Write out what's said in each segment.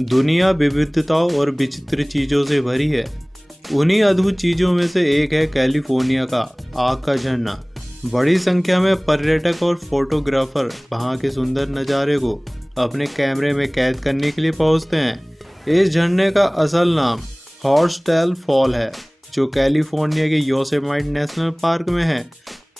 दुनिया विविधताओं और विचित्र चीज़ों से भरी है। उन्हीं अद्भुत चीज़ों में से एक है कैलिफोर्निया का आग का झरना। बड़ी संख्या में पर्यटक और फोटोग्राफर वहाँ के सुंदर नज़ारे को अपने कैमरे में कैद करने के लिए पहुँचते हैं। इस झरने का असल नाम हॉर्सटेल फॉल है, जो कैलिफोर्निया के योसेमाइट नेशनल पार्क में है।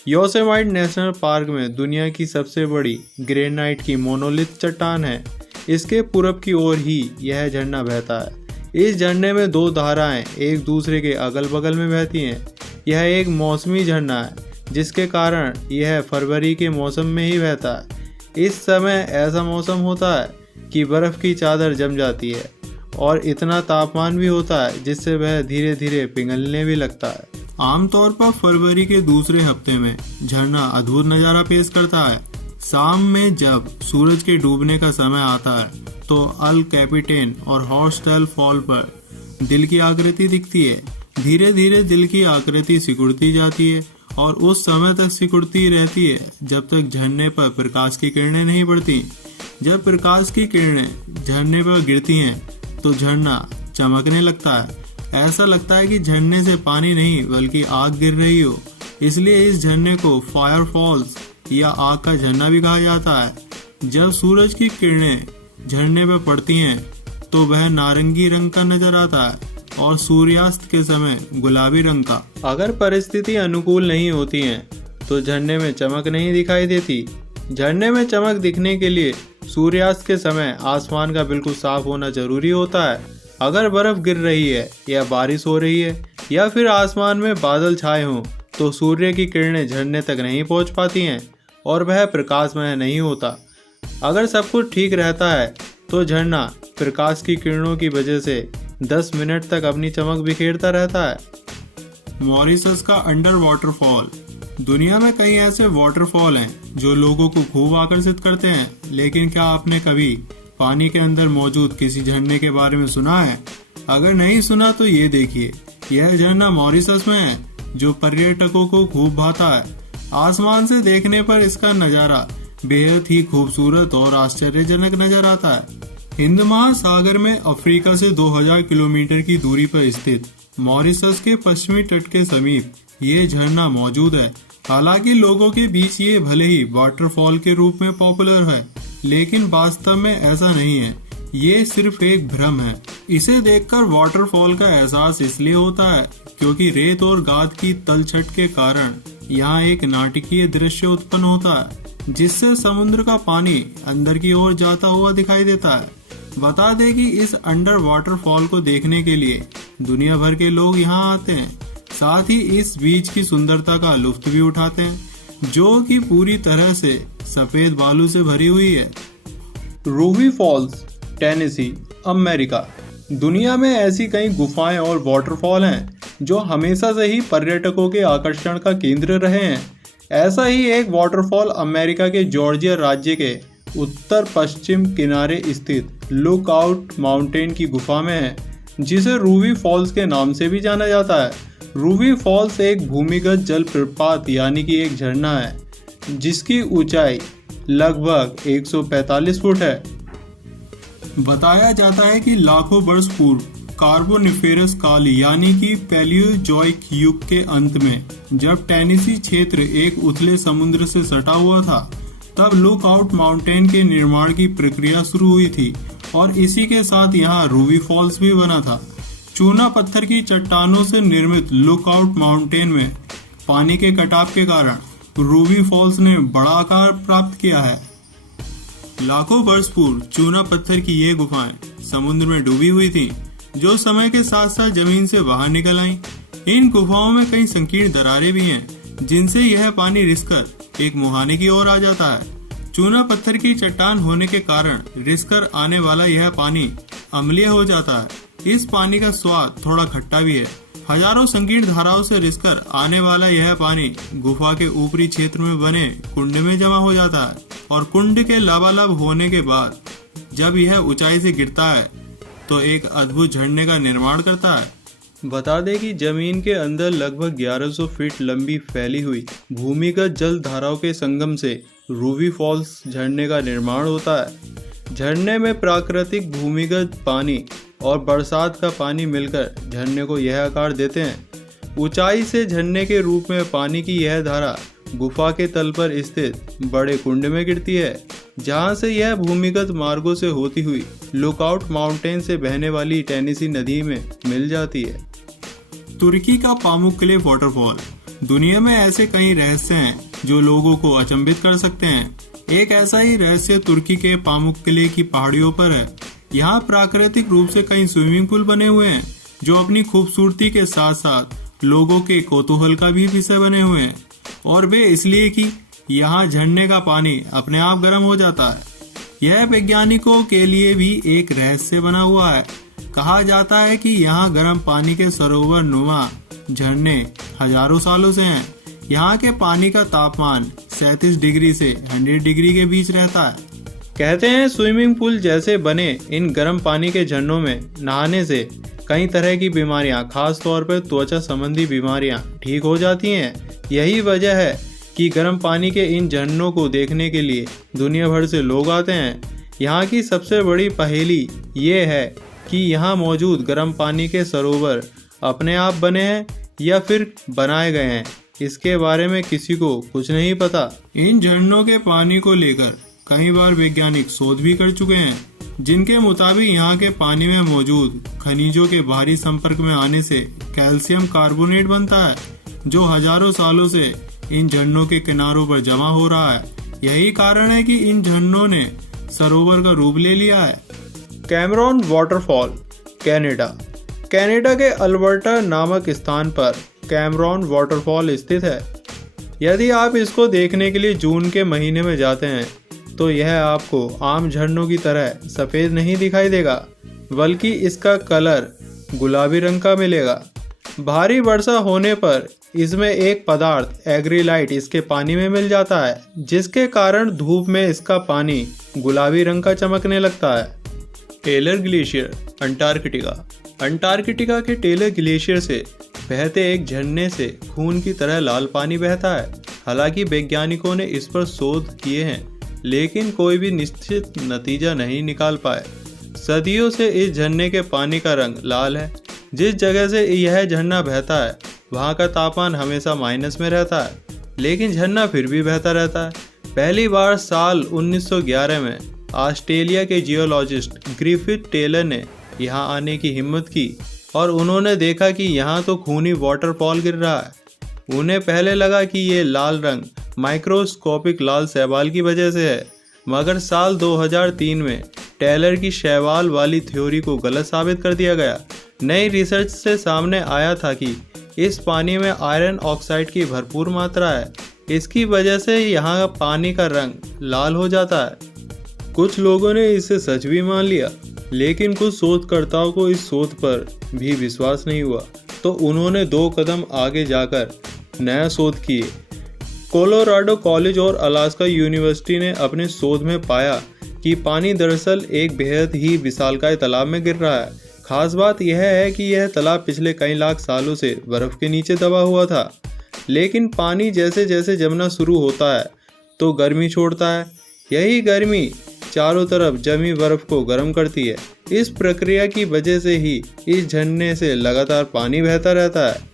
योसेमाइट नेशनल पार्क में दुनिया की सबसे बड़ी ग्रेनाइट की मोनोलिथ चट्टान है। इसके पूरब की ओर ही यह झरना बहता है। इस झरने में दो धाराएं एक दूसरे के अगल बगल में बहती हैं। यह एक मौसमी झरना है, जिसके कारण यह फरवरी के मौसम में ही बहता है। इस समय ऐसा मौसम होता है कि बर्फ़ की चादर जम जाती है और इतना तापमान भी होता है जिससे वह धीरे धीरे पिघलने भी लगता है। आमतौर पर फरवरी के दूसरे हफ्ते में झरना अद्भुत नज़ारा पेश करता है। शाम में जब सूरज के डूबने का समय आता है तो अल कैपिटेन और हॉर्सटेल फॉल पर दिल की आकृति दिखती है। धीरे धीरे दिल की आकृति सिकुड़ती जाती है और उस समय तक सिकुड़ती रहती है जब तक झरने पर प्रकाश की किरणें नहीं पड़ती। जब प्रकाश की किरणें झरने पर गिरती हैं तो झरना चमकने लगता है। ऐसा लगता है कि झरने से पानी नहीं बल्कि आग गिर रही हो। इसलिए इस झरने को फायर फॉल्स या आग का झरना भी कहा जाता है। जब सूरज की किरणें झरने पर पड़ती हैं तो वह नारंगी रंग का नजर आता है और सूर्यास्त के समय गुलाबी रंग का। अगर परिस्थिति अनुकूल नहीं होती हैं तो झरने में चमक नहीं दिखाई देती। झरने में चमक दिखने के लिए सूर्यास्त के समय आसमान का बिल्कुल साफ होना जरूरी होता है। अगर बर्फ गिर रही है या बारिश हो रही है या फिर आसमान में बादल छाए हों तो सूर्य की किरणें झरने तक नहीं पहुंच पाती हैं और वह प्रकाशमय नहीं होता। अगर सब कुछ ठीक रहता है तो झरना प्रकाश की किरणों की वजह से 10 मिनट तक अपनी चमक बिखेरता रहता है। मॉरिशस का अंडर वाटरफॉल। दुनिया में कई ऐसे वाटरफॉल हैं जो लोगों को खूब आकर्षित करते हैं, लेकिन क्या आपने कभी पानी के अंदर मौजूद किसी झरने के बारे में सुना है? अगर नहीं सुना तो ये देखिए, यह झरना मॉरिशस में है जो पर्यटकों को खूब भाता है। आसमान से देखने पर इसका नज़ारा बेहद ही खूबसूरत और आश्चर्यजनक नजर आता है। हिंद महासागर में अफ्रीका से 2000 किलोमीटर की दूरी पर स्थित मॉरिशस के पश्चिमी तट के समीप ये झरना मौजूद है। हालांकि लोगों के बीच ये भले ही वाटरफॉल के रूप में पॉपुलर है, लेकिन वास्तव में ऐसा नहीं है। ये सिर्फ एक भ्रम है। इसे देखकर वाटरफॉल का एहसास इसलिए होता है क्योंकि रेत और गाद की तलछट के कारण यहाँ एक नाटकीय दृश्य उत्पन्न होता है, जिससे समुद्र का पानी अंदर की ओर जाता हुआ दिखाई देता है। बता दें कि इस अंडर वाटरफॉल को देखने के लिए दुनिया भर के लोग यहाँ आते हैं। साथ ही इस बीच की सुंदरता का लुत्फ भी उठाते हैं, जो कि पूरी तरह से सफेद बालू से भरी हुई है। Ruby Falls, Tennessee, America. दुनिया में ऐसी कई गुफाएं और वाटरफॉल हैं जो हमेशा से ही पर्यटकों के आकर्षण का केंद्र रहे हैं। ऐसा ही एक वाटरफॉल अमेरिका के जॉर्जिया राज्य के उत्तर पश्चिम किनारे स्थित लुकआउट माउंटेन की गुफा में है, जिसे रूबी फॉल्स के नाम से भी जाना जाता है। रूबी फॉल्स एक भूमिगत जलप्रपात यानी कि एक झरना है, जिसकी ऊंचाई लगभग 145 फुट है। बताया जाता है कि लाखों वर्ष पूर्व कार्बोनिफेरस काल यानी कि पैलियोजोइक युग के अंत में जब टेनेसी क्षेत्र एक उथले समुद्र से सटा हुआ था, तब लुकआउट माउंटेन के निर्माण की प्रक्रिया शुरू हुई थी और इसी के साथ यहाँ रूबी फॉल्स भी बना था। चूना पत्थर की चट्टानों से निर्मित लुकआउट माउंटेन में पानी के कटाव के कारण रूबी फॉल्स ने बड़ा आकार प्राप्त किया है। लाखों वर्ष पूर्व चूना पत्थर की ये गुफाएं समुद्र में डूबी हुई थीं, जो समय के साथ साथ जमीन से बाहर निकल आईं। इन गुफाओं में कई संकीर्ण दरारें भी हैं, जिनसे यह पानी रिसकर एक मुहाने की ओर आ जाता है। चूना पत्थर की चट्टान होने के कारण रिसकर आने वाला यह पानी अम्लीय हो जाता है। इस पानी का स्वाद थोड़ा खट्टा भी है। हजारों संकीर्ण धाराओं से रिसकर आने वाला यह पानी गुफा के ऊपरी क्षेत्र में बने कुंड में जमा हो जाता है और कुंड के लबालब होने के बाद जब यह ऊंचाई से गिरता है तो एक अद्भुत झरने का निर्माण करता है। बता दें कि जमीन के अंदर लगभग 1100 फीट लंबी फैली हुई भूमिगत जल धाराओं के संगम से रूबी फॉल्स झरने का निर्माण होता है। झरने में प्राकृतिक भूमिगत पानी और बरसात का पानी मिलकर झरने को यह आकार देते हैं। ऊंचाई से झरने के रूप में पानी की यह धारा गुफा के तल पर स्थित बड़े कुंड में गिरती है, जहां से यह भूमिगत मार्गों से होती हुई लुकआउट माउंटेन से बहने वाली टेनेसी नदी में मिल जाती है। तुर्की का पामुक्कले वाटरफॉल। दुनिया में ऐसे कई रहस्य हैं जो लोगों को अचंभित कर सकते हैं। एक ऐसा ही रहस्य तुर्की के पामुक्कले की पहाड़ियों पर है। यहाँ प्राकृतिक रूप से कई स्विमिंग पूल बने हुए हैं जो अपनी खूबसूरती के साथ साथ लोगों के कौतूहल का भी विषय बने हुए हैं, और वे इसलिए कि यहाँ झरने का पानी अपने आप गर्म हो जाता है। यह वैज्ञानिकों के लिए भी एक रहस्य बना हुआ है। कहा जाता है कि यहाँ गर्म पानी के सरोवर नुमा झरने हजारों सालों से हैं। यहाँ के पानी का तापमान 37 डिग्री से 100 डिग्री के बीच रहता है। कहते हैं स्विमिंग पूल जैसे बने इन गर्म पानी के झरनों में नहाने से कई तरह की बीमारियां, खास तौर पर त्वचा संबंधी बीमारियां ठीक हो जाती हैं। यही वजह है कि गर्म पानी के इन झरनों को देखने के लिए दुनिया भर से लोग आते हैं। यहाँ की सबसे बड़ी पहेली ये है कि यहाँ मौजूद गर्म पानी के सरोवर अपने आप बने हैं या फिर बनाए गए हैं। इसके बारे में किसी को कुछ नहीं पता। इन झरनों के पानी को लेकर कई बार वैज्ञानिक शोध भी कर चुके हैं, जिनके मुताबिक यहाँ के पानी में मौजूद खनिजों के भारी संपर्क में आने से कैल्शियम कार्बोनेट बनता है, जो हजारों सालों से इन झरनों के किनारों पर जमा हो रहा है। यही कारण है कि इन झरनों ने सरोवर का रूप ले लिया है। Cameron waterfall, Canada. कनाडा के अल्बर्टा नामक स्थान पर कैमरॉन वाटरफॉल स्थित है। यदि आप इसको देखने के लिए जून के महीने में जाते हैं तो यह आपको आम झरनों की तरह सफ़ेद नहीं दिखाई देगा, बल्कि इसका कलर गुलाबी रंग का मिलेगा। भारी वर्षा होने पर इसमें एक पदार्थ एग्रीलाइट इसके पानी में मिल जाता है, जिसके कारण धूप में इसका पानी गुलाबी रंग का चमकने लगता है। Taylor Glacier, Antarctica. अंटार्कटिका के टेलर ग्लेशियर से बहते एक झरने से खून की तरह लाल पानी बहता है। हालांकि वैज्ञानिकों ने इस पर शोध किए हैं, लेकिन कोई भी निश्चित नतीजा नहीं निकाल पाए। सदियों से इस झरने के पानी का रंग लाल है। जिस जगह से यह झरना बहता है वहाँ का तापमान हमेशा माइनस में रहता है, लेकिन झरना फिर भी बहता रहता है। पहली बार साल 1911 में ऑस्ट्रेलिया के जियोलॉजिस्ट ग्रिफिथ टेलर ने यहाँ आने की हिम्मत की और उन्होंने देखा कि यहाँ तो खूनी वाटरफॉल गिर रहा है। उन्हें पहले लगा कि ये लाल रंग माइक्रोस्कोपिक लाल शैवाल की वजह से है, मगर साल 2003 में टेलर की शैवाल वाली थ्योरी को गलत साबित कर दिया गया। नई रिसर्च से सामने आया था कि इस पानी में आयरन ऑक्साइड की भरपूर मात्रा है। इसकी वजह से यहाँ का पानी का रंग लाल हो जाता है। कुछ लोगों ने इसे सच भी मान लिया, लेकिन कुछ शोधकर्ताओं को इस शोध पर भी विश्वास नहीं हुआ, तो उन्होंने 2 कदम आगे जाकर नया शोध किए। कोलोराडो कॉलेज और अलास्का यूनिवर्सिटी ने अपने शोध में पाया कि पानी दरअसल एक बेहद ही विशालकाय तालाब में गिर रहा है। खास बात यह है कि यह तालाब पिछले कई लाख सालों से बर्फ के नीचे दबा हुआ था, लेकिन पानी जैसे जैसे जमना शुरू होता है तो गर्मी छोड़ता है। यही गर्मी चारों तरफ जमी बर्फ को गर्म करती है। इस प्रक्रिया की वजह से ही इस झरने से लगातार पानी बहता रहता है।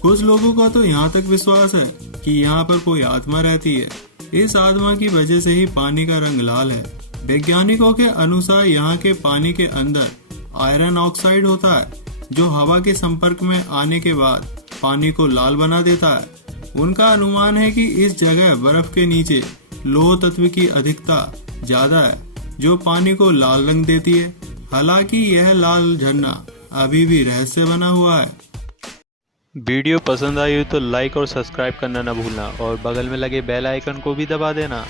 कुछ लोगों का तो यहाँ तक विश्वास है कि यहाँ पर कोई आत्मा रहती है। इस आत्मा की वजह से ही पानी का रंग लाल है। वैज्ञानिकों के अनुसार यहाँ के पानी के अंदर आयरन ऑक्साइड होता है, जो हवा के संपर्क में आने के बाद पानी को लाल बना देता है। उनका अनुमान है कि इस जगह बर्फ के नीचे लौह तत्व की अधिकता ज्यादा है, जो पानी को लाल रंग देती है। हालांकि यह लाल झरना अभी भी रहस्य बना हुआ है। वीडियो पसंद आई हो तो लाइक और सब्सक्राइब करना न भूलना और बगल में लगे बेल आइकन को भी दबा देना।